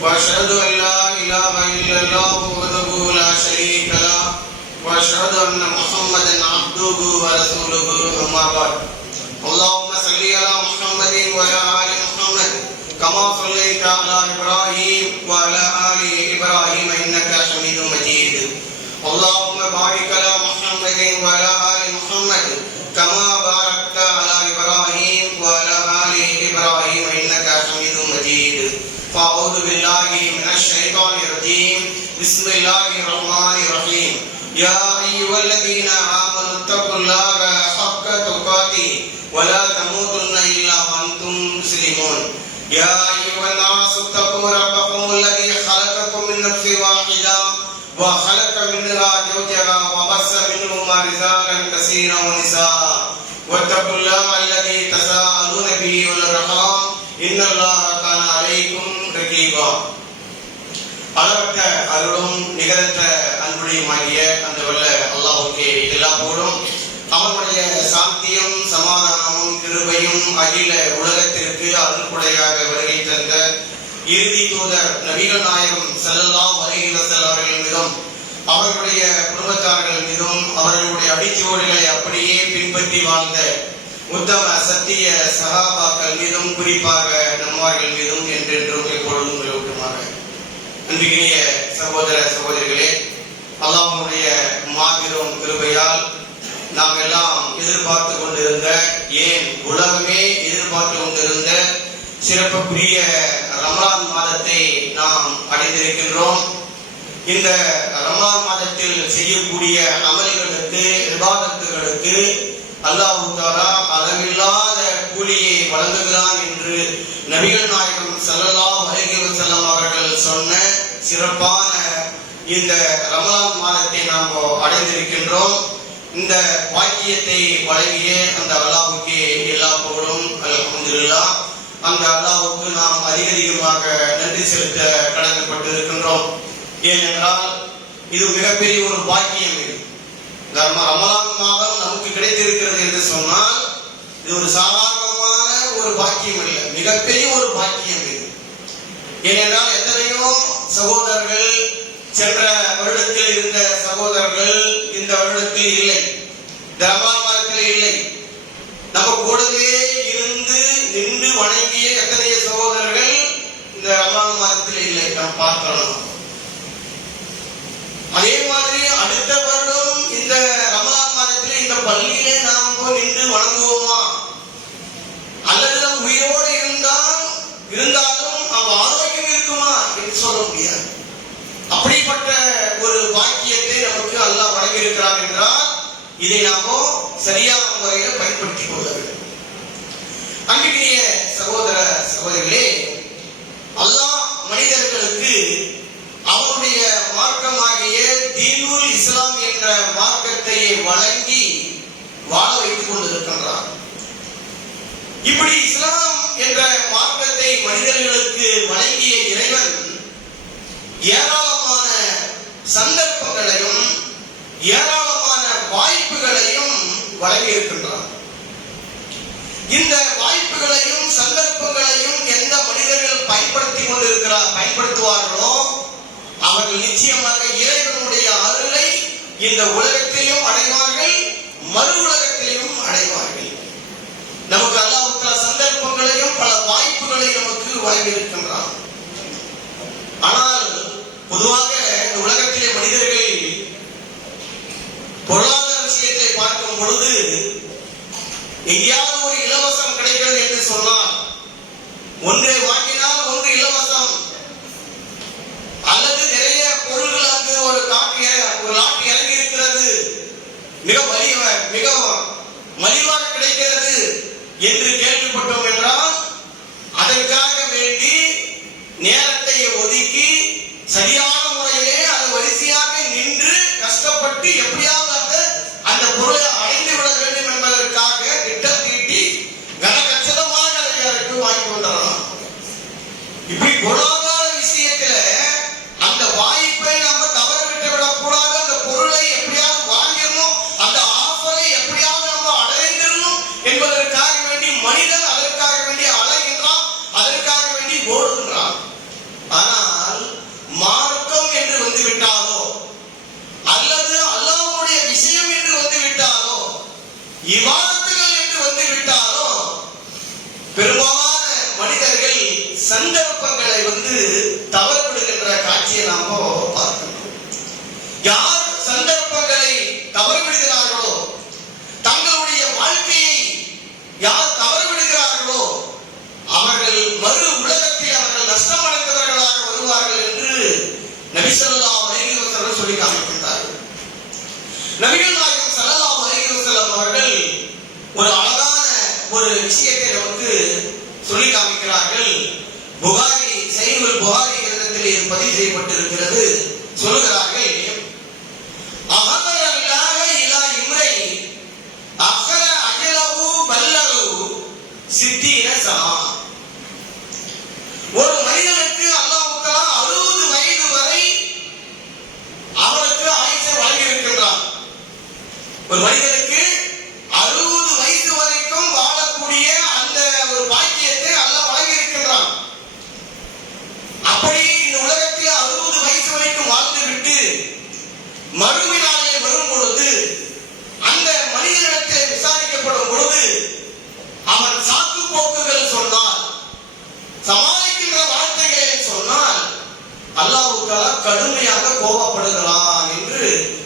وأشهد أن لا إله إلا الله وحده لا شريك له وأشهد أن محمدا عبده ورسوله أما بعد اللهم صل على محمد وعلى آل محمد كما صليت على إبراهيم وعلى آل إبراهيم إنك حميد مجيد اللهم بارك على محمد وعلى آل محمد كما باركت على إبراهيم وعلى آل إبراهيم إنك حميد مجيد فأعوذ بالله من الشيطان الرجيم بسم الله الرحمن الرحيم يا أيها الذين آمنوا اتقوا الله حق تقاته ولا تموتن إلا وأنتم مسلمون يا أيها الناس اتقوا ربكم الذي خلقكم من نفس واحدة وخلق منها زوجها وبث منهما رجالا كثيرا ونساء واتقوا الله الذي تساءلون به والأرحام إن الله كان عليكم ரகீபா. அளவற்ற அருளும் நிகரற்ற அன்புடையுமாகிய அந்த வல்ல அல்லாஹ்வுக்கே எல்லா புகழும் அவனுடைய சாந்தியும் சமாதானமும் கிருபையும் அகில உலகத்திற்கு அருள்குடையாக வருகை தந்த இறுதி தூதர் நபிகள் நாயகம் ஸல்லல்லாஹு அலைஹி வஸல்லம் அவர்கள் மீதும் அவர்களுடைய குடும்பத்தார்கள் மீதும் அவர்களுடைய அடிச்சுவடுகளை அப்படியே பின்பற்றி வாழ்ந்த உத்தம சத்திய சஹாபாக்கள் மீதும் குறிப்பாக நம்மார்கள் மீதும் என்றென்றும் எப்பொழுதும் விளக்குமாக. அன்பிற்கினிய சகோதர சகோதரிகளே, அல்லாஹ்வுடைய மாபெரும் கிருபையால் நாம் எல்லாம் எதிர்பார்த்து கொண்டிருந்த, ஏன் உலகமே எதிர்பார்த்து கொண்டிருந்த சிறப்புக்குரிய ரமலான் மாதத்தை நாம் அடைந்திருக்கின்றோம். இந்த ரமலான் மாதத்தில் செய்யக்கூடிய அமல்களுக்கு, இபாதத்துகளுக்கு அல்லாஹ் தஆலா அளவில்லாத கூலியை வழங்குகிறான் என்று நபிகள் நாயகம் ஸல்லல்லாஹு அலைஹி வஸல்லம் அவர்கள் சொன்ன சிறப்பான இந்த ரமலான் மாதத்தை நாம் அடைந்திருக்கின்றோம். இந்த பாக்கியத்தை வழங்கிய அந்த அல்லாஹ்வுக்கு எல்லா புகழும் அல்ஹம்துலில்லாஹ். அந்த அல்லாஹ்வுக்கு நாம் அதிகமாக நன்றி செலுத்த கடமைப்பட்டு இருக்கின்றோம். ஏனென்றால் இது மிகப்பெரிய ஒரு பாக்கியம். இது ரமலான் மாதம் நமக்கு கிடைத்திருக்கிறது என்று சொன்னால் இது ஒரு சாதாரணமான ஒரு பாக்கியம் அல்ல, மிகப்பெரிய ஒரு பாக்கியம் இது. ஏனென்றால் எத்தனையோ சகோதரர்கள் சென்ற வருடத்தில் இருந்த சகோதரர்கள் இந்த வருடத்தில் இல்லை, ரமலான் மாதத்தில் இல்லை. நம்ம கூடவே இருந்து நின்று வணங்கிய எத்தனையோ சகோதரர்கள் இந்த ரமலான் மாதத்தில் இல்லை, நாம் பார்க்கிறோம். அதே மாதிரி அடுத்த வருடம் இந்த ரமலான் மாதத்தில் இந்த பள்ளியிலே நாம் நின்று வணங்குவோமா, அல்லது நாம் உயிரோடு இருந்தாலும் அவ் ஆரோக்கியம் இருக்குமா என்று சொல்ல முடியாது. அப்படிப்பட்ட ஒரு பாக்கியத்தை நமக்கு அல்லாஹ் வழங்கியிருக்கிறார் என்றால் இதை நாம சரியான முறையில் பயன்படுத்திக் கொள்ள வேண்டும். அன்பிற்கினிய சகோதர சகோதரிகளே, அல்லாஹ் மனிதர்களுக்கு அவருடைய மார்க்கமாகிய தீனுல் இஸ்லாம் என்ற மார்க்கத்தை வழங்கி வாழ வைத்துக் கொண்டிருக்கின்றார். இப்படி இஸ்லாம் என்ற மார்க்கத்தை மனிதர்களுக்கு வழங்கிய இறைவன் ஏராளமான சந்தர்ப்பங்களையும் ஏராளமான வாய்ப்புகளையும் வழங்கி இருக்கின்றார். இந்த வாய்ப்புகளையும் சந்தர்ப்பங்களையும் எந்த மனிதர்கள் பயன்படுத்துவார்களோ அவர்கள் நிச்சயமாக இறைவனுடைய அருளை இந்த உலகத்திலும் அடைவார்கள், மறு உலகத்திலும் அடைவார்கள். நமக்கு அல்லாஹ் தஆலா சந்தர்ப்பங்களையும் பல வாய்ப்புகளையும் நமக்கு வழங்கியிருக்கின்றான். ஆனால் பொதுவாக இந்த உலகத்திலே மனிதர்கள் பொருளாதார விஷயத்தை பார்க்கும் பொழுது எங்கேயாவது ஒரு இலவசம் கிடைக்கிறது என்று சொன்னால் ஒன்றை வாங்கினால் ஒன்று இலவசம், அல்லது நிறைய பொருள்கள் அங்கு ஒரு லாட்டி இறங்கி இருக்கிறது, மிக மலிவாக கிடைக்கிறது என்று கேள்விப்பட்டோம் என்றால் அதற்காக வேண்டி நேரத்தை ஒதுக்கி சரியான முறையிலே அது வரிசையாக நின்று கஷ்டப்பட்டு எப்படியாவது அந்த பொருளை அடைந்து விட வேண்டும் என்பதற்காக திட்டம் தீட்டி கனகச்சிதமாக அதை வாங்கி கொண்டலாம். இப்படி பொருளாதார விஷயத்துல அந்த வாய்ப்பை நம்ம தவற விட்டு விடக்கூடாது. அந்த பொருளை எப்படியாவது வாங்கிடணும், அந்த ஆஃபரை எப்படியாவது நம்ம அடைந்திடணும் என்பதற்காக வேண்டி மனிதன் அதற்காக வேண்டி அலைகின்றான், அதற்காக வேண்டி ஓடுகின்றான். ஆனா சந்தர்ப்பங்களை தவறவிடுகின்ற காட்சியை நாம பார்க்கணும். யார் சந்தர்ப்பங்களை தவறவிடுகிறார்களோ, தங்களுடைய வாழ்க்கையை யார் தவறவிடுகிறார்களோ அவர்கள் மறு உலகத்தில் அவர்கள் நஷ்டமடைந்தவர்களாக வருவார்கள் என்று நபி ஸல்லல்லாஹு அலைஹி வஸல்லம் சொல்லி காண்பித்தார்கள். நபிகள் நாயகம் ஸல்லல்லாஹு அலைஹி வஸல்லம் அவர்கள் ஒரு அழகான ஒரு விஷயத்தை நமக்கு சொல்லி காமிக்கிறார்கள். புகாரி சஹீஹுல் புகாரி கிரந்தத்தில் இது பதிவு செய்யப்பட்டிருக்கிறது. சொல்லுகிறார்கள், அஹதரல்லாஹ இலா இம்ரை அஹர அஜலஹு பல்லஹு சித்தீன சமா. ஒரு மனிதனுக்கு அல்லாஹ் தஆலா 60 வயது வரை அவனுக்கு ஆயுசை வழங்கி இருக்கின்றான். ஒரு மனிதனுக்கு 60 வயசு வரைக்கும் வாழக்கூடிய அந்த ஒரு பாக்கியத்தை அல்லாஹ் வழங்கி இருக்கின்றான். அப்படி இந்த உலகத்தில் 60 வயசு வரைக்கும் வாழ்ந்து விட்டு மறுமை நாளிலே வரும் பொழுது அந்த மனிதனிடத்தில் விசாரிக்கப்படும் பொழுது அவன் சாக்கு போக்குகள் சொன்னால், சமாளிக்கின்ற வார்த்தைகளை சொன்னால் அல்லாஹ் தஆலா கடுமையாக கோபப்படுகிறான் என்று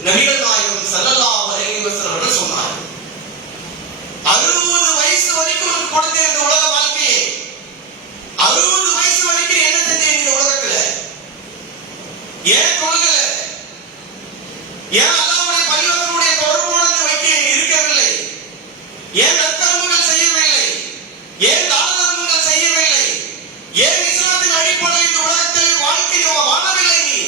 நபிகள் நாயகம் ஸல்லல்லாஹு அலைஹி வஸல்லம் சொன்னார்கள். 60 வயசு வரைக்கும் கொடுத்த இந்த உலக வாழ்க்கையை 60 வயசு வரைக்கும் என்ன செஞ்சீங்க இந்த உலகத்துல? ஏன் தொழுகல? ஏன் அல்லாஹ்வுடைய பரிவாரங்களுடைய தொடர்போடு வைக்க இருக்கவில்லை? ஏன் நற்கர்மங்கள் செய்யவில்லை? ஏன் தான தர்மங்கள் செய்யவில்லை? ஏன் இஸ்லாத்தின் அடிப்படையில் இந்த உலகத்தில் வாழ்க்கை வாழவில்லை? நீ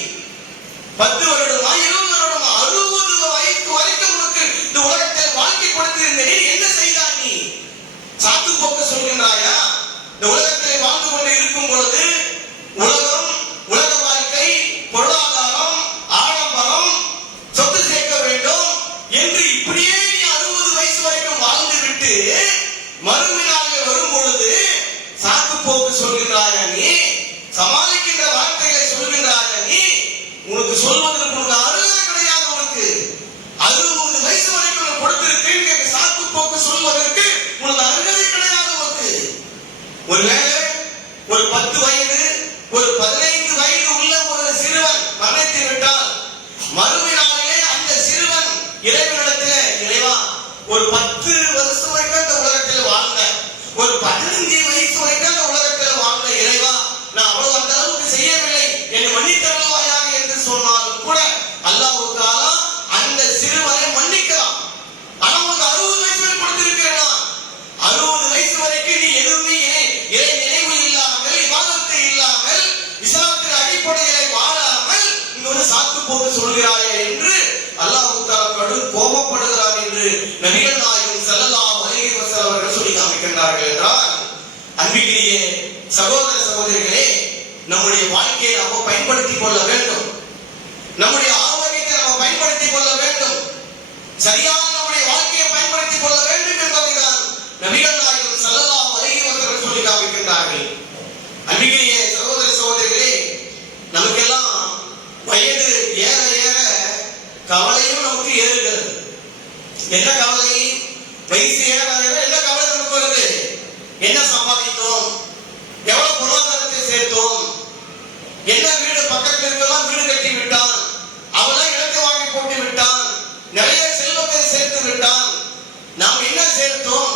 10 வருடமா 20 வருடமா 60 வயசு வரைக்கும் உனக்கு இந்த உலகத்தில் வாழ்க்கை கொடுத்திருந்த நீ என்ன செய்தாய்? நீ சாக்கு போக்கு சொல்கின்றாயா? இந்த உலகத்தில் வாழ்ந்து கொண்டு இருக்கும் பொழுது உலகம், உலக வாழ்க்கை, பொருளாதாரம், ஆடம்பரம், சொத்து சேர்க்க வேண்டும் என்று இப்படியே நீ 60 வயசு வரைக்கும் வாழ்ந்து விட்டு மறுமை நாளில் வரும் பொழுது சாக்கு போக்கு சொல்கின்றாயா? நீ சமாளிக்கின்ற வார்த்தைகளை சொல்கின்றாயா? நீ உனக்கு சொல்வதற்கு உனக்கு அருகதை கிடையாது. உனக்கு 60 வயசு வரைக்கும் கொடுத்திருக்கேன், சாக்கு போக்கு சொல்வதற்கு உனக்கு அருகதை கிடையாது. உனக்கு ஒருவேளை ஒரு 10 வயது, ஒரு 15 வயது உள்ள ஒரு சிறுவன் மரணித்து விட்டால் மறுமை நாளிலே அந்த சிறுவன் இறைவனிடத்திலே, இறைவா ஒரு 10 வருஷம் வரைக்கும் இந்த உலகத்தில் வாழ்ந்த, ஒரு 15 வயசு வரைக்கும் இந்த உலகத்தில் வாழ்ந்த இறைவா, நான் அவ்வளவு அந்த அளவுக்கு செய்யவில்லை, என்னை மன்னித்தருள்வாயாக என்று சொன்னாலும் கூட அல்லாஹ் தஆலா அந்த சிறுவனை மன்னிக்கலாம். ஆனா உனக்கு 60 வயசு வரை கொடுத்திருக்கிறேன். 60 வயசு வரைக்கும் நீ எதுவுமே இறை நினைவு இல்லாமல், இபாதத்து இல்லாமல், இஸ்லாத்தின் அடிப்படையை வாழாமல் இங்க சாக்கு போக்கு சொல்கிறாயே என்று அல்லாஹ் தஆலா கடும் கோபப்படுகிறார் என்று நபிகள் நாயகம் ஸல்லல்லாஹு அலைஹி வஸல்லம் அவர்கள் சொல்லி காமிக்கின்றார்கள். என்றால் அன்பிற்குரிய சகோதர சகோதரிகளே, நம்முடைய வாழ்க்கையை நாம் பயன்படுத்திக் கொள்ள வேண்டும். நம்முடைய ஆரோக்கியத்தை நாம் பயன்படுத்திக் கொள்ள வேண்டும். சரியான நம்முடைய வாழ்க்கையை பயன்படுத்திக் கொள்ள வேண்டும் என்பதைதான் நபிகள் நாயகம் ஸல்லல்லாஹு அலைஹி வஸல்லம் சொல்லி காமிக்கின்றார்கள். அன்பிற்குரிய சகோதர சகோதரிகளே, நமக்கெல்லாம் வயது ஏற ஏற கவலையும் நமக்கு ஏறுகிறது. என்ன கவலை? வயசு ஏற ஏற என்ன கவலை நமக்கு வருது? என்ன சம்பாதித்தோம்? எவ்வளவு பொருளாதாரத்தை சேர்த்தோம்? என்ன வீடு பக்கத்தில் இருக்கலாம் வீடு கட்டி விட்டான், அவெல்லாம் இடத்தை வாங்கி போட்டு விட்டான், நிறைய செல்வத்தை சேர்த்து விட்டான். நாம் என்ன சேர்த்தோம்?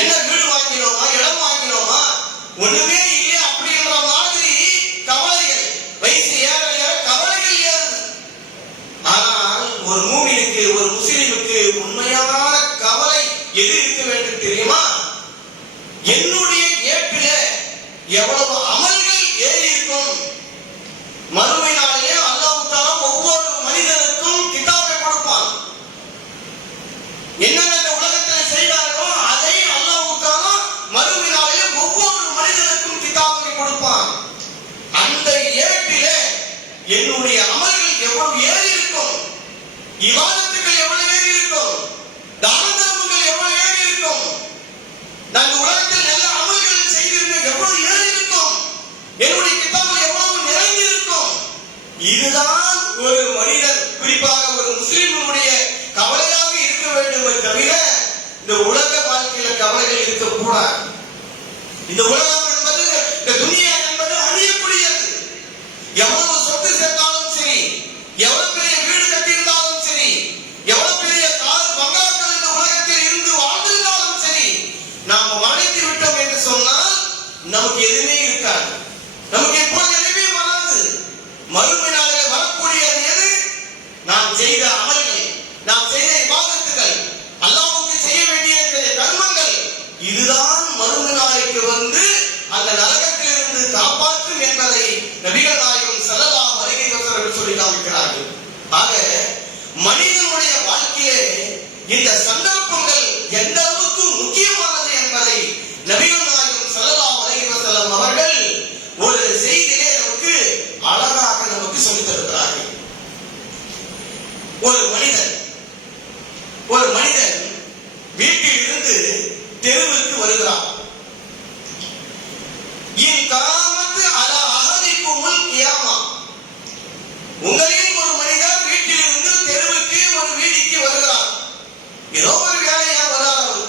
என்ன வீடு வாங்கினோமா, இடம் வாங்கினோமா? ஒண்ணுமே இல்லை அப்படின்ற மாதிரி கவலைகள். வயசு ஏற ஏற கவலைகள் ஏறுது. ஆனால் ஒரு மூமினுக்கு, ஒரு முஸ்லிமுக்கு உண்மையான கவலை எது இருக்க வேண்டும் தெரியுமா? என்னுடைய ஏட்டில எவ்வளவு அமல்கள் ஏறி இருக்கும். மறுமை நாளிலே அல்லாஹ் தஆலா ஒவ்வொரு மனிதனுக்கும் கிதாபை கொடுப்பான். என்னென்ன உலகத்தில் செய்தார்களோ அதை அல்லாஹ் தஆலா மறுமை நாளிலே ஒவ்வொரு மனிதனுக்கும் கிதாபை கொடுப்பான். அந்த ஏட்டிலே என்னுடைய அமல்கள் எவ்வளவு ஏறி இருக்கும், இபாதத்துகள் எவ்வளவு ஏறி இருக்கும், தான தர்மங்கள் எவ்வளவு ஏறி இருக்கும், நான் உலகத்தில் நல்ல அமல்கள் செய்திருந்தேன் எவ்வளவு ஏறி இருக்கும், என்னுடைய கிதாபில் எவ்வளவு நிறைந்து இருக்கும். இதுதான் ஒரு மனிதன், குறிப்பாக ஒரு முஸ்லிமுடைய கவலையாக இருக்க வேண்டுமே தவிர இந்த உலக வாழ்க்கையில கவலைகள் இருக்கக்கூடாது. இந்த உலகம் என்பது, இந்த துனியா என்பது அழியக்கூடிய எவ்வளவு சொத்து சேர்த்தாலும் சரி, எவ்வளவு பெரிய வீடு கட்டியிருந்தாலும் சரி, எவ்வளவு பெரிய கார் பங்களாக்கள் இந்த உலகத்தில் இருந்து வாழ்ந்திருந்தாலும் சரி, நாம் மரணித்து விட்டோம் என்று சொன்னால் நமக்கு எதுவுமே இருக்காது. நமக்கு எப்போது எதுவுமே வராது. மறுமை நாளில் வரக்கூடியது எது? நாம் செய்த அமல்கள், நாம் செய்த இபாதத்துகள், அல்லாஹ்வுக்கு செய்ய வேண்டிய கர்மங்கள். இதுதான் மறுமை நாளைக்கு வந்து அந்த நரகத்திலிருந்து காப்பாற்றும் என்பதை நபிகள் நாயகம் ஸல்லல்லாஹு அலைஹி வஸல்லம் சொல்லி காமிக்கிறார்கள். ஆக மனிதனுடைய வாழ்க்கையிலே இந்த சந்தர்ப்பங்கள் எந்த அளவுக்கு முக்கியமானது என்பதை நபிகள் நாயகம் ஸல்லல்லாஹு அலைஹி வஸல்லம் அவர்கள் ஒரு செய்தியிலே நமக்கு அழகாக நமக்கு சொல்லித் தருகிறார்கள். ஒரு மனிதன் வீட்டில் இருந்து தெருவுக்கு வருகிறான். உங்களில் ஒரு மனிதர் வீட்டில் இருந்து தெருவுக்கு ஒரு வீதிக்கு வருகிறார். ஏதோ ஒரு வேலையா வராது.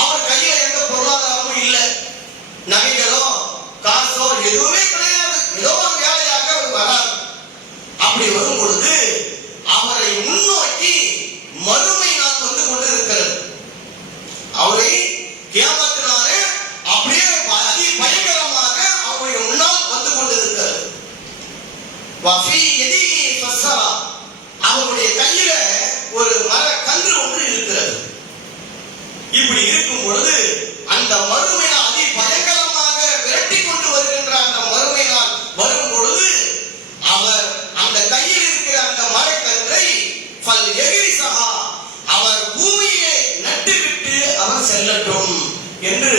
அவர் கையில எந்த பொருளாதாரமும் இல்லை, நகைகளோ காசோ எதுவுமே கிடையாது. ஏதோ ஒரு வேலையாக அவர் வரார். அப்படி வரும் பொழுது அவரை முன்னோக்கி மறுமை நாள் வந்து கொண்டிருக்கிறது. அவரை கியாமத் நாளே அப்படியே அதி பயங்கரமாக அவருடைய முன்னால் வந்து கொண்டிருக்கிறது. வஃபி யதிஹி ஃபஸ்ஸரா, அவருடைய கையில ஒரு மரக்கன்று ஒன்று இருக்கிறது. இப்படி இருக்கும் பொழுது அந்த மறுமை நாள் அதி பயங்கரமாக விரட்டி கொண்டு வருகின்ற அந்த மறுமை நாள் வரும் பொழுது அவர் அந்த கையில் இருக்கிற அந்த மரக்கன்றை ஃபல் யகிரிஸஹா, அவர் பூமியிலே நட்டுவிட்டு அவர் செல்லட்டும் என்று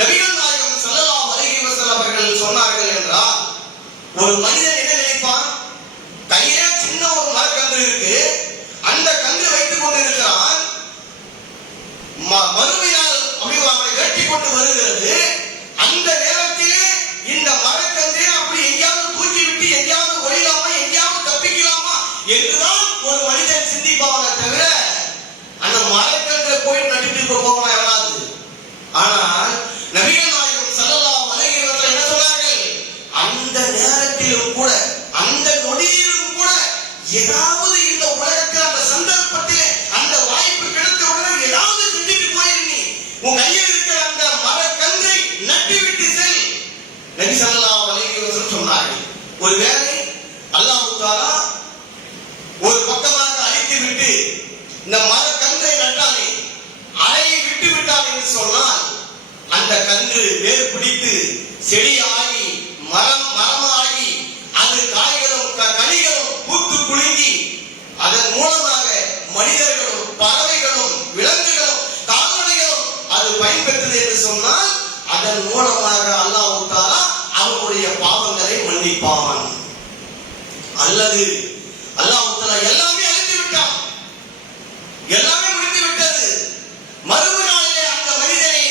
நபிகள் நாயகம் ஸல்லல்லாஹு அலைஹி வஸல்லம் அவர்கள் சொன்னார்கள். என்றால் ஒரு மனிதன் என்ன நினைப்பான்? கையிலே சின்ன ஒரு மரக்கன்று இருக்கு, அந்த கன்று வைத்துக் கொண்டிருக்கிறான். மறுமை நாள் அவரை விரட்டி கொண்டு வருகிறது. அந்த நேரத்திலே இந்த மரக்கன்றை அப்படி எங்கேயாவது தூக்கி விட்டு எங்கேயாவது ஒழிலாமா, எங்கேயாவது தப்பிக்கலாமா என்றுதான் ஒரு மனிதன் சிந்திப்பாவனை தவிர அந்த மரக்கன்றை போய் நட்டுட்டு போவானா எவனாது? ஆனால் நபிகள் நாயகம் ஸல்லல்லாஹு அலைஹி வஸல்லம் என்ன சொன்னார்கள்? அந்த நேரத்திலும் கூட, அந்த நொடியிலும் கூட ஏதாவது இந்த உலகத்தில் அந்த சந்தர்ப்பத்திலே அந்த வாய்ப்பு கிடைத்த உடனே ஏதாவது செஞ்சுட்டு போயிருந்தீ, உன் கையில் இருக்கிற அந்த மரக்கன்றை நட்டுவிட்டு செல். நபி ஸல்லல்லாஹு அலைஹி வஸல்லம் சொன்னார்கள். ஒருவேளை அல்லாஹ் தஆலா ஒரு பக்கமாக அழித்து விட்டு இந்த மரக்கன்றை நட்டானே, அறையை விட்டு விட்டான் என்று சொன்னால் அந்த கன்று வேர் பிடித்து செடியாகி மரமாகி அது காய்களும் கனிகளும் பூத்து குலுங்கி அதன் மூலமாக மனிதர்களும் பறவைகளும் விலங்குகளும் கால்நடைகளும் அது பயன்பெற்றது என்று சொன்னால் அதன் மூலமாக அல்லாஹ் தஆலா அவருடைய பாவங்களை மன்னிப்பான். அல்லது அல்லாஹ் தஆலா எல்லாமே அழித்து விட்டான், எல்லாமே முடிந்து விட்டது. மறுமை நாளிலே அந்த மனிதனை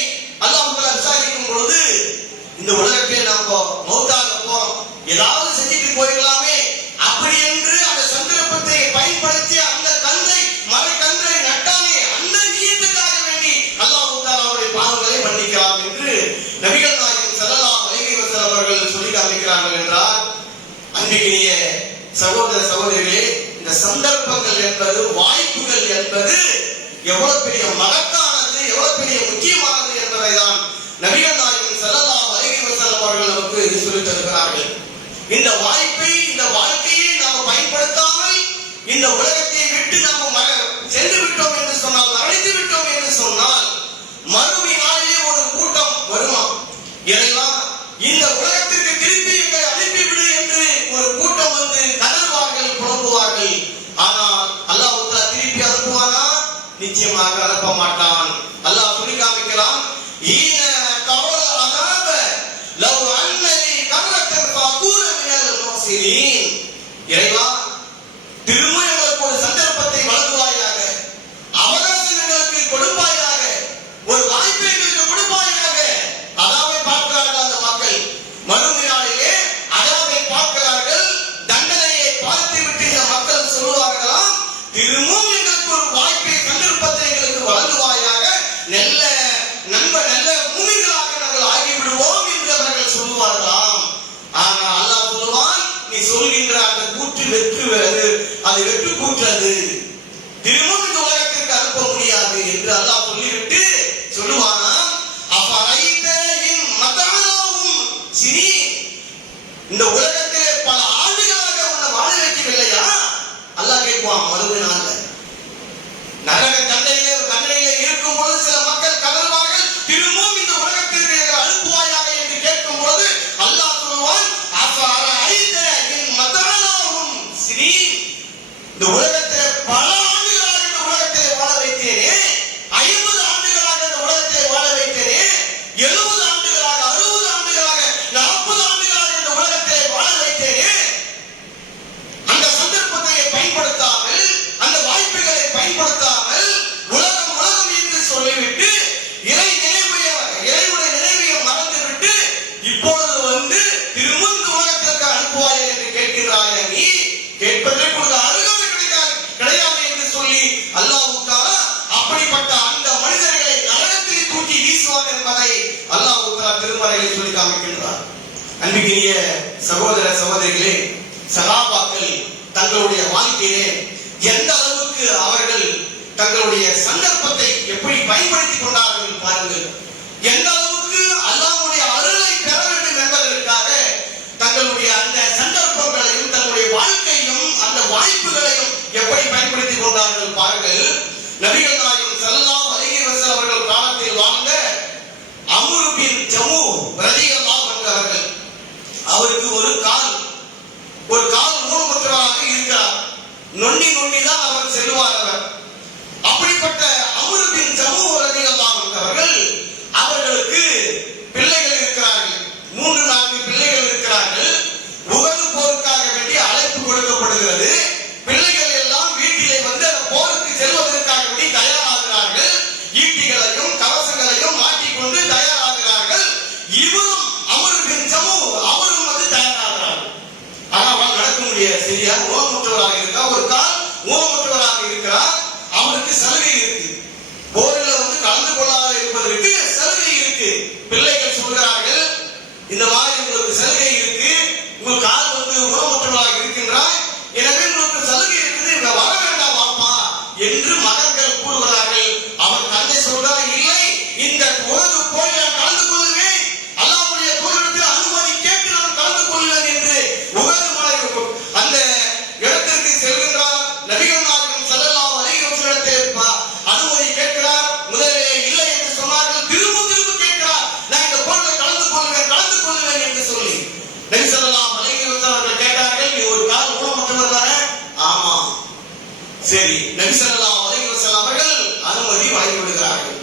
அல்லாஹ் தஆலா விசாரிக்கும் பொழுது, இந்த உலகத்தில் நாம் மௌத்தாக போறோம், ஏதாவது செஞ்சுட்டு போயிடலாமே அப்படி என்று அந்த சந்தர்ப்பத்தை பயன்படுத்தி அந்த கன்றை மரக்கன்றை நட்டானே, அந்த நியத்துக்காக வேண்டி அல்லாஹ் தஆலா அவருடைய பாவங்களை மன்னிக்கிறார் என்று நபிகள் நாயகம் ஸல்லல்லாஹு அலைஹி வஸல்லம் அவர்கள் சொல்லி காமிக்கிறார்கள். என்றால் அன்பிற்கினிய சகோதர சகோதரிகளே, இந்த சந்தர்ப்பங்கள் என்பது, வாய்ப்புகள் என்பது எவ்வளவு பெரிய மகத்தானது, எவ்வளவு பெரிய முக்கியமானது என்பதை தான் நபிகள் நாயகம் ஸல்லல்லாஹு அலைஹி வஸல்லம் அவர்கள் நமக்கு சொல்லித் தருகிறார்கள். இந்த வாய்ப்பை, இந்த வாழ்க்கையை நாம் பயன்படுத்தாமல் இந்த உலகத்தை விட்டு நாம் சென்று விட்டோம் என்று சொன்னால், மறைந்து விட்டோம் என்று சொன்னால், மறுமை நாளிலே ஒரு கூட்டம் வருமா? இறைவா, இந்த உலகத்திற்கு திருப்பி எங்களை அனுப்பிவிடு என்று ஒரு கூட்டம் வந்து கதறுவார்கள், புலம்புவார்கள். ஆனால் அல்லாஹ் தஆலா திருப்பி அனுப்புவானா? நிச்சயமாக அனுப்ப மாட்டான். அல்லாஹ் சொல்லி காமிக்கிறான், ஈன கவல அனாப லவ் அன்னலி கர்ரத்தன் ஃபகூர மினல் முஹ்சினீன். இறைவா, திரும்ப எங்களுக்கு ஒரு சந்தர்ப்பத்தை வழங்குவாயாக, அவகாசம் எங்களுக்கு கொடுப்பாயாக, ஒரு வாய்ப்பை எங்களுக்கு கொடுப்பாயாக. அதாவை பார்க்கிறார்கள் அந்த மக்கள். மறுமை நாளிலே அதாவை பார்க்கிறார்கள், தண்டனையை பார்த்துவிட்டு இந்த மக்கள் சொல்லுவார்களாம், திரும்பவும் எங்களுக்கு ஒரு வாய்ப்பை, சந்தர்ப்பத்தை எங்களுக்கு வழங்குவாயாக, நல்ல மூமின்களாக நாங்கள் ஆகிவிடுவோம் என்று அவர்கள் சொல்லுவார்களாம். ஆனால் அல்லாஹ் சொல்லுவான், என்ற அந்த கூற்று அது வெற்று கூற்றது. திரும்பவும் இந்த உலகத்திற்கு அனுப்ப முடியாது என்று அல்லாஹ் சொல்லிவிட்டு சொல்லுவானா, அஃபரைத இன் மதஅனாஹும் சினீன், இந்த உலகத்திலே பல ஆண்டுகளாக உன்னை வாழ வைக்கவில்லையா? அல்லாஹ் கேட்பான் மறுமை நாள்ல. நரக தண்டனையிலே இருக்கும் போது சில மக்கள் கதறுவார்கள், திரும்பவும் இந்த உலகத்திற்கு அனுப்புவாயாக என்று கேட்கும் போது அல்லாஹ் சொல்லுவான், அஃபரைத இன் மதஅனாஹும் சினீன், இந்த உலகத்திலே பல ஆண்டுகளாக இந்த உலகத்திலே வாழ வைத்தேனே, 50 ஆண்டுகளாக இந்த உலகத்திலே வாழ வைத்தேனே, 70 ஆண்டுகளாக, 60 ஆண்டுகளாக, 40 ஆண்டுகளாக இந்த உலகத்திலே வாழ வைத்தேனே, அந்த சந்தர்ப்பத்தை பயன்படுத்தாமல், அந்த வாய்ப்புகளை பயன்படுத்தாமல் உலகம் என்று சொல்லிவிட்டு இறைவனுடைய நினைவையை மறந்துவிட்டு இப்பொழுது வந்து திரும்ப இந்த உலகத்திற்கு அனுப்புவாய் என்று கேட்கிறாய். நீ கேட்பதற்கு ஒரு அருகதை கிடையாது என்று சொல்லி அல்லாஹ்வுக்காக அப்படிப்பட்ட அந்த மனிதர்களை நரகத்தில் தூக்கி வீசுவார் என்பதை அல்லாஹ்வுக்காக திருமறையில் சொல்லி காமிக்கின்றார். அன்பிற்கினிய சகோதர சகோதரிகளே, சகாபாக்கள் தங்களுடைய வாழ்க்கையிலே எந்த அளவுக்கு அவர்கள் தங்களுடைய சந்தர்ப்பத்தை எப்படி பயன்படுத்திக் கொண்டார்கள் பாருங்கள். எந்த அளவுக்கு அல்லாஹ்வுடைய அருளை பெற வேண்டும் என்பதற்காக தங்களுடைய அந்த சந்தர்ப்பங்களையும் தங்களுடைய வாழ்க்கையும் அந்த வாய்ப்புகளையும் எப்படி பயன்படுத்திக் கொண்டார்கள் பாருங்கள். நபிகள் நாயகம் ஸல்லல்லாஹு அலைஹி வஸல்லம் அவர்கள் காலத்தில் வாழ்ந்த அம்ரு பின் ஜமூ ரலியல்லாஹு அன்ஹு அவர்கள், அவருக்கு ஒரு கால் ஊனமுற்றவராக இருக்கிறார். நொண்டி தான் அவர் செல்வார். அப்படிப்பட்ட அம்ரு பின் ஜமூ ரலியல்லாஹு அன்ஹு அவர்களுக்கு பிள்ளைகள் இருக்கிறார்கள், 3-4 பிள்ளைகள் இருக்கிறார்கள். உஹது போருக்காக வேண்டி அழைப்பு கொடுக்கப்படுகிறது. பிள்ளைகள் எல்லாம் வீட்டிலே வந்து அந்த போருக்கு செல்வதற்காக வேண்டி தயாராகிறார்கள். ஈட்டிகளையும் கவசங்களையும் மாட்டிக்கொண்டு தயாராகிறார்கள். இவரும் அம்ரு பின் ஜமூ அவரும் வந்து தயாராகிறார்கள். ஆனால் நடக்க முடியாது. சரியா, ஊனமுற்றவராக இருக்கா, ஒரு கால் ஊனமுற்றவராக இருக்கிறார். அவருக்கு சலுகை இருக்கு, போரில் வந்து கலந்து கொள்ளாத இருப்பதற்கு சலுகை இருக்கு. பிள்ளைகள் சொல்கிறார்கள், இந்த மாதிரி உங்களுக்கு சலுகை இருக்கு, உங்கள் கால் வந்து ஊனமுற்றவராக இருக்கின்றாய், எனவே உங்களுக்கு சலுகை இருக்குது, இங்க வர வேண்டாம் வாப்பா என்று மகன்கள் கூறுகிறார்கள். அவன் தந்தை சொல்றார், இல்லை, இந்த உலக போய் நான் கலந்து கொள்வேன், அல்லாஹ்வுடைய தூதரிடத்தில் அனுமதி கேட்டு நான் கலந்து கொள்வேன் என்று உகது மலை அந்த இடத்திற்கு செல்கின்றார். நபிகள் நாயகம் ஸல்லல்லாஹு அலைஹி வஸல்லம் அனுமதி கேட்கிறார். முதலிலே இல்லை என்று சொன்னார்கள். திரும்ப கேட்கிறார், நான் இந்த போரில் கலந்து கொள்வேன் என்று சொல்லி நபி ஸல்லல்லாஹு அலைஹி வஸல்லம் அவர்கள் கேட்டார்கள், நீ ஒரு கால் ஊனமுற்றவர் தானே? ஆமா. சரி, நபி ஸல்லல்லாஹு அலைஹி வஸல்லம் அவர்கள் அனுமதி வழங்கி விடுகிறார்கள்.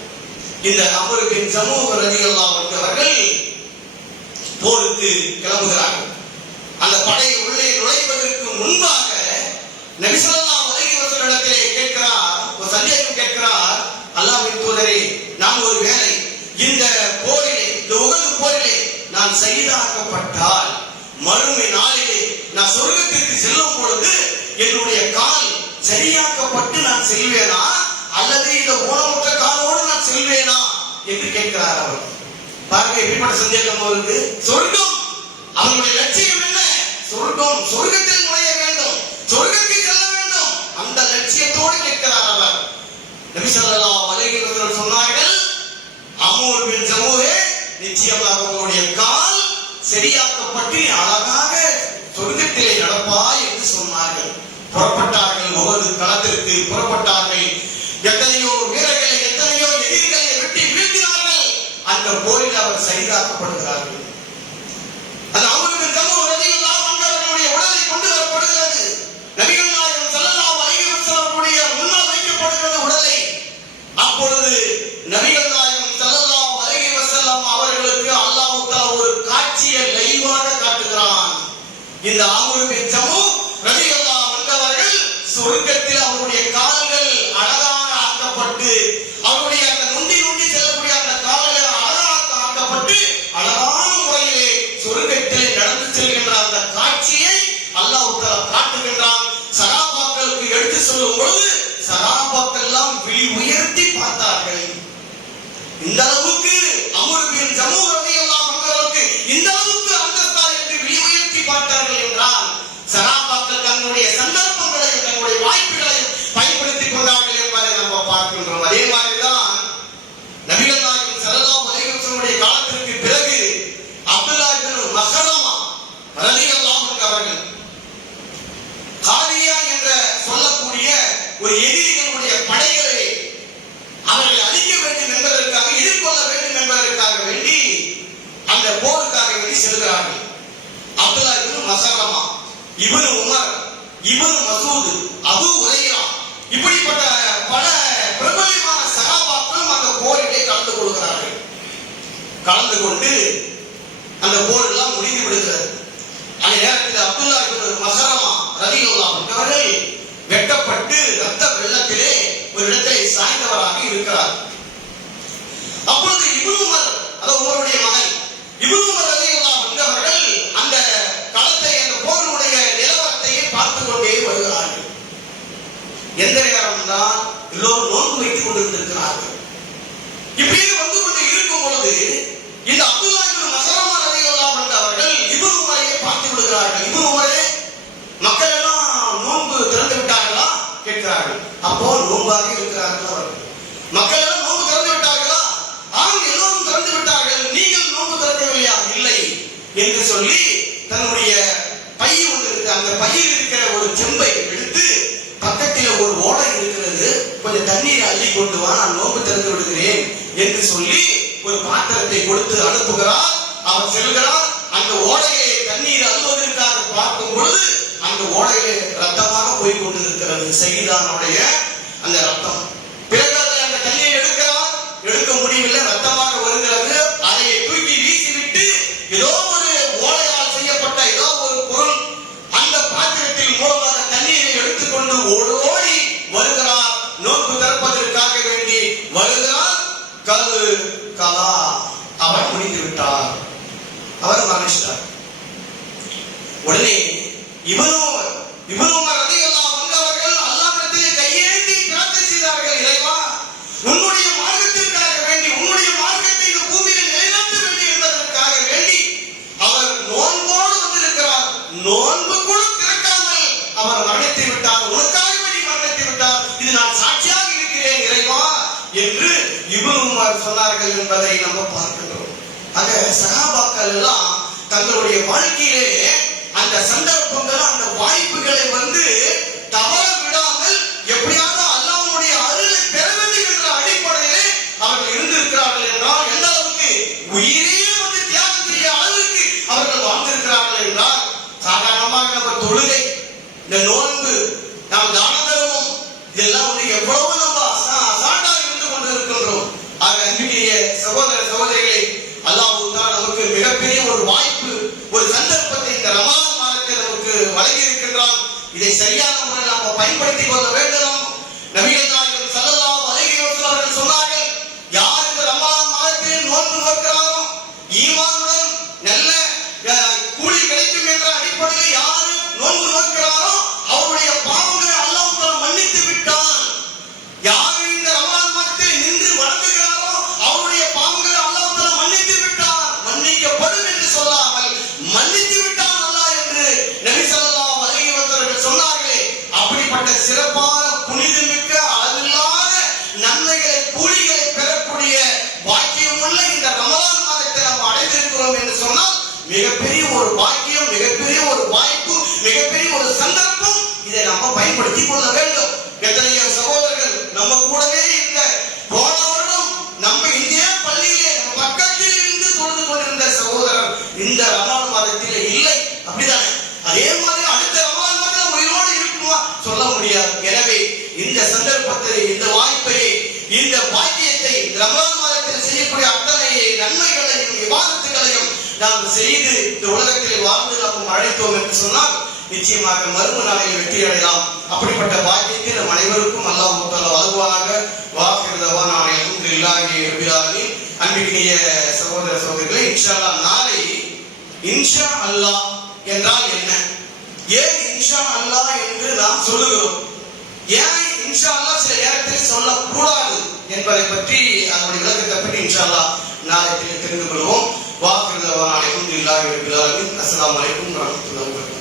இந்த அம்ரு பின் ஜமூ ரலியல்லாஹு அன்ஹு அவர்கள் போருக்கு கிளம்புகிறார்கள். அந்த படையை உள்ளே நுழைவதற்கு முன்பாக நபி ஸல்லல்லாஹு அலைஹி வஸல்லம் கேட்கிறார், ஒரு சந்தேகம் கேட்கிறார், அல்லாஹ்வின் தூதரே, நான் ஒரு வேளை இந்த போரிலே, இந்த உஹது போரிலே நான் ஷஹீதாக்கப்பட்டால் மறுமை நாளிலே நான் சொர்க்கத்திற்கு செல்லும் பொழுது என்னுடைய கால் சரியாக்கப்பட்டு நான் செல்வேனா அல்லது இந்த ஊனமுற்ற காலோடு நான் செல்வேனா என்று கேட்கிறார். அவர் பாருங்க எப்படிப்பட்ட சந்தேகம் அவருக்கு. சொர்க்கம் அவருடைய லட்சியம் என்ன? சொர்க்கத்தில் நுழைய வேண்டும், சொர்க்கத்தில் செல்ல வேண்டும், அந்த லட்சியத்தோடு கேட்கிறார் அவர். நபி ஸல்லல்லாஹு அலைஹி வஸல்லம் சொன்னார்கள், அம்ரு பின் ஜமூவே, நிச்சயமாக உங்களுடைய கால் சரியாக்கப்பட்டு அழகாக சொர்க்கத்திலே நடப்பாய் என்று சொன்னார்கள். புறப்பட்டார்கள், உஹது களத்திற்கு புறப்பட்டார்கள். எத்தனையோ வீரர்களை, எத்தனையோ எதிரிகளை வெட்டி வீழ்த்தினார்கள். அந்த போரில் அவர் ஷஹீதாக்கப்படுகிறார்கள். அந்த அம்ரு பின் ஜமூ ரலியல்லாஹு அன்ஹு அவர்களுடைய உடலை கொண்டு வரப்படுகிறது. நபிகள் நாயகம் ஸல்லல்லாஹு அலைஹி வஸல்லம் அவர்களுடைய முன்னால் வைக்கப்படுகிறது உடலை. அப்பொழுது நபிகள் நாயகம் ஸல்லல்லாஹு அலைஹி வஸல்லம் அவர்களுக்கு அல்லாஹ் தஆலா ஒரு காட்சியை லைவாக காட்டுகிறான். இந்த அம்ரு பின் ஜமூ ரலியல்லாஹு அன்ஹு அவர்கள் சொர்க்கத்தில் அவருடைய கால்கள் அழகாக ஆக்கப்பட்டு, அவருடைய அந்த நொண்டி செல்லக்கூடிய அந்த கால்கள் அழகாக ஆக்கப்பட்டு அழகான முறையிலே சொர்க்கத்திலே நடந்து செல்கின்ற அந்த காட்சியை அல்லாஹ் தஆலா காட்டுகின்றான். சஹாபாக்களுக்கு எடுத்து சொல்லும் பொழுது சஹாபாக்கள் எல்லாம் விழி உயர்த்தி பார்த்தார்கள். இந்த அளவுக்கு அம்ரு பின் ஜமூ ரலியல்லாஹு அன்ஹு இந்த அளவுக்கு அந்தஸ்தா என்று விழி உயர்த்தி பார்த்தார்கள் என்றால் சகாபாக்கள் தங்களுடைய சந்தர்ப்பங்களையும் தங்களுடைய வாய்ப்புகளையும் பயன்படுத்திக் கொண்டார்கள் என்பதை நம்ம பார்க்கின்றோம். அதே மாதிரிதான் நபிகள் நாயகம் ஸல்லல்லாஹு அலைஹி வஸல்லம் காலத்திற்கு பிறகு அப்துல்லாஹ் இப்னு மஸ்அமா ரலியல்லாஹு அன்ஹு அவர்கள் காலியா என்ற சொல்லக்கூடிய ஒரு எதிரிகளுடைய படைகளை அவர்களை அழிக்க வேண்டும் என்பதற்காக, எதிர்கொள்ள வேண்டும் என்பதற்காக வேண்டி அந்த போருக்காக வேண்டி செல்கிறார்கள். அப்துல்லாஹ் இப்னு மஸ்அமா, இப்னு உமர், இப்னு மசூத், அபூ ஹுரைரா இப்படிப்பட்ட பல பிரபலமான சஹாபாக்களும் அந்த போரிலே கலந்து கொள்கிறார்கள். கலந்து கொண்டு அந்த போர் எல்லாம் முடிந்து விடுகிறது. அந்த நேரத்தில் அப்துல்லாஹ் இப்னு மஸ்அமா ரலியல்லாஹு அன்ஹு அவர்கள் வெட்டப்பட்டு ரத்த வெள்ளத்திலே ஒரு இடத்திலே சாய்ந்தவராக இருக்கிறார். அப்பொழுது இப்னு உமர், அதாவது உமருடைய மகன் இப்னு உமர் ரலியல்லாஹு அன்ஹு அவர்கள் அந்த களத்தை, அந்த போருடைய நிலவரத்தை பார்த்து கொண்டே வருகிறார்கள். எந்த நேரம் தான் எல்லோரும் நோன்பு வைத்துக் கொண்டிருக்கிறார்கள். இப்படியே வந்து கொண்டு இருக்கும் பொழுது இந்த அப்துல்லாஹ் இப்னு மஸ்அமா ரலியல்லாஹு அன்ஹு அவர்கள் இப்னு உமரை பார்த்து விடுகிறார்கள். இப்னு உமரே, மக்கள் எல்லாம் நோன்பு திறந்து விட்டார்களா கேட்கிறார்கள். அப்போ நோன்பாக இருக்கிறார்கள் அவர்கள். மக்கள் எல்லாம் நோன்பு திறந்து விட்டார்களா? ஆம், எல்லோரும் திறந்து விட்டார்கள். நீங்கள் நோன்பு திறக்கவில்லையா? இல்லை என்று சொல்லி தன்னுடைய பை ஒன்று இருக்கு, அந்த பையில் இருக்கிற ஒரு செம்பை எடுத்து பக்கத்தில் ஒரு ஓடை இருக்கிறது, கொஞ்சம் தண்ணீர் அள்ளி கொண்டு வா, நான் நோன்பு திறந்து விடுகிறேன் என்று சொல்லி ஒரு பாத்திரத்தை கொடுத்து அனுப்புகிறார். அவர் செல்கிறார். அந்த ஓடையை தண்ணீர் அள்ளுவதற்காக பார்க்கும் பொழுது அந்த ஓடையிலே ரத்தமாக போய் கொண்டிருக்கிறது, சைதானுடைய அந்த ரத்தம். பிறகு அந்த தண்ணீரை எடுக்கிறார், எடுக்க முடியவில்லை, ரத்தமாக வருகிறது. அதை தூக்கி வீசிவிட்டு ஏதோ ஒரு ஓலையால் செய்யப்பட்ட ஏதோ ஒரு பொருள் அந்த பாத்திரத்தில் மூலமாக தண்ணீரை எடுத்துக்கொண்டு ஓடி வருகிறார். நோன்பு திறப்பதற்காக வேண்டி வருகிறார். கலா அவர் முடிந்து விட்டார், அவர் மரணித்தார். உடனே இப்னு உமர் ரலியல்லாஹு அன்ஹு அவர்கள் அல்லாஹ்விடத்தில் கையேந்தி பிரார்த்தனை செய்தார்கள். இறைவா, உன்னுடைய மார்க்கத்திற்காக வேண்டி, உன்னுடைய மார்க்கத்தை இந்த பூமியில் நிலைநாட்ட வேண்டும் என்பதற்காக வேண்டி அவர் நோன்போடு வந்திருக்கிறார். நோன்பு கூட திறக்காமல் அவர் மரணித்து விட்டார். உனக்காக வேண்டி மரணித்து விட்டார். இது நான் சாட்சியாக இருக்கிறேன் இறைவா என்று இப்னு உமர் சொன்னார்கள் என்பதை நம்ம பார்க்கிறோம். ஆக சஹாபாக்கள் எல்லாம் தங்களுடைய வாழ்க்கையிலே அந்த சந்தர்ப்பங்கள், அந்த வாய்ப்புகளை வந்து தவற விடாமல் எப்படியாவது அல்லாஹ்வுடைய அருளை பெற வேண்டும் என்ற அடிப்படையிலே அவர்கள் இருந்திருக்கிறார்கள் என்றால், எந்த அளவுக்கு உயிரே வந்து தியாகம் செய்ய அளவுக்கு அவர்கள் வாழ்ந்திருக்கிறார்கள் என்றால், சாதாரணமாக நம்ம தொழுகை, இந்த நோன்பு, நாம் தான தர்மம், இதெல்லாம் வந்து எவ்வளவு நம்ம அசால்ட்டாக இருந்து கொண்டிருக்கின்றோம். ஆக அன்பிற்குரிய சகோதர சகோதரிகளை, அல்லாஹ் நமக்கு மிகப்பெரிய ஒரு வாய்ப்பு, ஒரு சந்தர்ப்பத்தை இந்த ரமலான் மாதத்தில் நமக்கு வழங்கி இருக்கின்றான். இதை சரியான முறையில் நாம் பயன்படுத்திக் கொள்ள வேண்டும். நபிகள் நாயகம் ஸல்லல்லாஹு அலைஹி வஸல்லம் அவர்கள் சொன்னார்கள், யார் இந்த ரமலான் மாதத்தில் நோன்பு நோக்கிறாரோ, ஈமானுடன் நல்ல கூலி கிடைக்கும் என்ற அடிப்படையில் யார் நோன்பு நோக்கிறாரோ அவருடைய பாவங்களை அல்லாஹ் தஆலா மன்னித்து விட்டான். யார் இந்த ரமலான் மாதத்தில் நின்று வணங்குகிறாரோ அவருடைய பாவங்களை அல்லாஹ் தஆலா மன்னித்து விட்டான். மன்னிக்கப்படும் என்று சொல்லாமல் மன்னித்து விட்டான் அல்லாஹ் என்று நபி ஸல்லல்லாஹு அலைஹி வஸல்லம் சொன்னார்களே, அப்படிப்பட்ட சிறப்பான புனிதமிக்க அளவில்லாத நன்மைகளை, கூலிகளை பெறக்கூடிய பாக்கியமுள்ள இந்த ரமலான் மாதத்தை நாம் அடைந்திருக்கிறோம் என்று சொன்னால் மிகப்பெரிய ஒரு பாக்கியம், மிகப்பெரிய ஒரு வாய்ப்பு, மிகப்பெரிய ஒரு சந்தர்ப்பம். இதை நம்ம பயன்படுத்திக் கொள்ள வேண்டும். எத்தனையோ சகோதரர்கள் நம்ம கூடவே இந்த போன வருடம் நம்ம இந்திய பள்ளியிலே நம்ம பக்கத்தில் இருந்து தொழுது கொண்டிருந்த சகோதரர் இந்த ரமலான் மாதத்தில் இல்லை, அப்படிதானே? அதே மாதிரி அடுத்த ரமலான் மாதம் உயிரோடு இருக்குமா சொல்ல முடியாது. எனவே இந்த சந்தர்ப்பத்தை, இந்த வாய்ப்பை, இந்த பாக்கியத்தை ரமலான் மாதத்தில் செய்யக்கூடிய அத்தனை நன்மைகளையும் விவாதத்துகளையும் நாம் செய்து இந்த உலகத்தில் வாழ்ந்து நாம் அழைத்தோம் என்று சொன்னால் நிச்சயமாக மறும நாளில் வெற்றி அடையலாம். அப்படிப்பட்ட பாக்கியத்தை நம் அனைவருக்கும் அல்லாஹ் தஆலா வழங்குவானாக. வாஹிர் தவானா அல்ஹம்துலில்லாஹி ரப்பில் ஆலமீன். அன்பிற்குரிய சகோதர சகோதரிகளே, இன்ஷா அல்லாஹ் நாளை இன்ஷா அல்லாஹ் என்றால் என்ன, ஏன் இன்ஷா அல்லாஹ் என்று நாம் சொல்லுகிறோம், ஏன் இன்ஷா அல்லாஹ் சில நேரத்தில் சொல்லக்கூடாது என்பதை பற்றி, அதனுடைய விளக்கத்தை பற்றி இன்ஷா அல்லாஹ் நாளை தெரிந்து கொள்வோம். வாஹிர் தவானா அல்ஹம்துலில்லாஹி ரப்பில் ஆலமீன். அஸ்ஸலாமு அலைக்கும் வரஹ்மத்துல்லாஹி வபரகாத்துஹு.